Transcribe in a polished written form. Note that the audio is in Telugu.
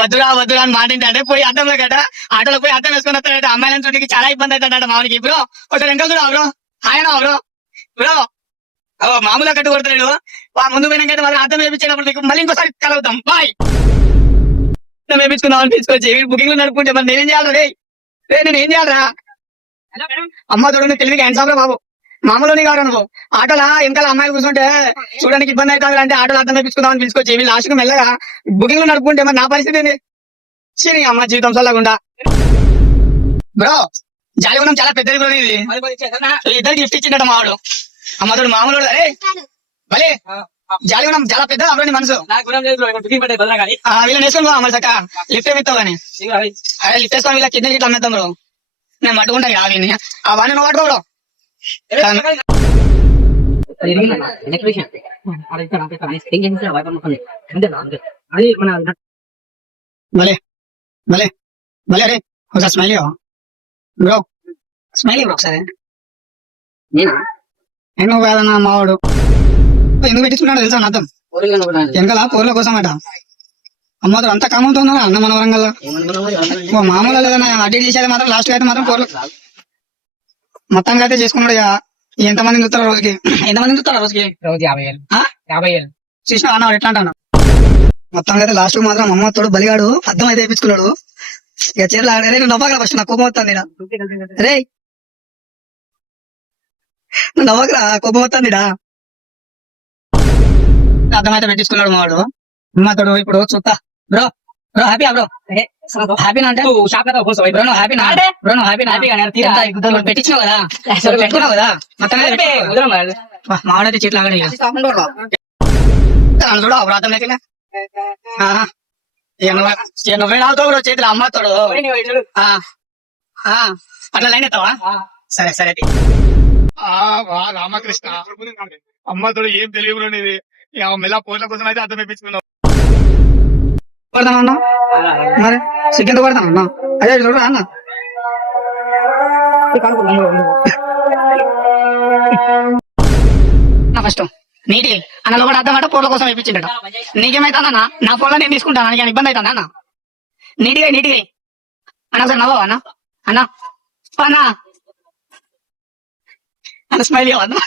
వద్దురా వద్దురా అని మాటింటే పోయి అద్దంలో గట ఆటోలో పోయి అద్దం వేసుకుని వస్తాడట. అమ్మాయిలను చూడడానికి చాలా ఇబ్బంది అవుతాడట మామూలుకి. బ్రో ఒకటి వెనకాల చూడ బ్రో, ఆయన బ్రో బ్రో మామూలుగా కట్టు కొడతాడు. ముందు పోయినాకైతే వాళ్ళు అర్థం వేయించేటప్పుడు మీకు మళ్ళీ ఇంకోసారి కలుగుతాం. బాయ్. వేయించుకుందాం అనిపించుకోవచ్చు. బుకింగ్ లో నడుపుకుంటే మరి నేనేం చేయాలి రే? నేను ఏం చేయాలరా? అమ్మ చూడండి తెలివికి హ్యాండ్స్ లో బాబు, మామూలుని కాదు నువ్వు. ఆటోలా వెనకాల అమ్మాయిలు కూర్చుంటే చూడడానికి ఇబ్బంది అవుతుంది అంటే ఆటోలో అర్థం వేయించుకుందాం అని పిలుచుకోవచ్చు. ఇవి లాస్ట్ కు మెల్లగా బుకింగ్ లో నడుపుకుంటే మరి నా పరిస్థితి ఏంది? సరే అమ్మ జీవితం చల్లకుండా. బ్రో జాలిగుణం చాలా పెద్దది బ్రో ఇది. ఇద్దరు గిఫ్ట్ ఇచ్చిండట మావాడు. అమ్మతోడు మామూలు అరే భలే జాలిగుణం చాలా పెద్ద అబ్రోని మనసు. వీళ్ళని వేసుకో అమ్మ చక్క లిఫ్ట్ ఏమిస్తావు కానీ లిఫ్ట్ వేసుకోవాలి. వీళ్ళ కింద గిట్ల అమ్మేద్దాం బ్రో. నేను పట్టుకుంటా అవన్నీ అవన్నీ నువ్వు పట్టుకో బ్రో. భలే భలే భలే అరే ఒకసారి స్మైల్ బ్రో, స్మైల్ బ్రో ఒకసారి. నేను కాదన్నా మావాడు ఎందుకు పెట్టించుకున్నాడు తెలుసా అర్థం? వెనకాల పోర్ల కోసం అట. అమ్మతో అంత కామంతో ఉన్నా అన్న మన వరంగల్ మామూలు లేదన్నా అడ్డీ చేసేది మాత్రం లాస్ట్ అయితే మాత్రం పోర్లు మొత్తంగా అయితే చేసుకున్నాడు. ఇక ఎంతమంది చూస్తారా రోజుకి? ఎంతమంది చూస్తారా రోజుకి? రోజు 50,000 చూసినా అన్న ఎట్లా అంటాను. మొత్తంగా అయితే లాస్ట్ మాత్రం అమ్మతోడు బలిగాడు అర్థం అయితే వేయించుకున్నాడు. ఇక చీరలు ఆడే నవ్వగల ఫస్ట్ నాకు కోపం వస్తుంది. రే నువ్వు నవ్వకరా, కోపం వస్తుందిడా. అర్థమైతే పెట్టించుకున్నాడు మావాడు. అమ్మతోడు ఇప్పుడు చూస్తా బ్రో. Bro happy bro? హ్యాపీనా అంటే బ్రో నువ్వు హ్యాపీనా? బ్రో నువ్వు హ్యాపీనా? పెట్టించినావు కదా, పెట్టుకున్నావు కదా మావాడైతే చెట్లు ఆగడే చూడు అపరాధం లేక నువ్వే నావుతావు బ్రో చేతులు అమ్మతోడు. అట్లా లైన్ ఎత్తావా? సరే సరే రామకృష్ణ అమ్మతోడు ఏం తెలియదు నీది. మెల్ల పోట్ల కోసం అయితే అర్థం వేయించుకున్నావు. కొడతానన్నా మరి సిగ్గంత కొడతానన్నా. అదే చూడరా అన్న ఫస్ట్ నీటి అన్నలో కూడా అర్థం అంటే పోట్ల కోసం వేయించిండట. నీకేమైతుందన్నా? నా పోట్లో నేను తీసుకుంటాను. నీకు ఇబ్బంది అవుతుందా అన్న? నీటిగా నీటిగా అన్న సార్ నవ్వవా అన్న? అన్న అన్న అన్న స్మైల్ అన్న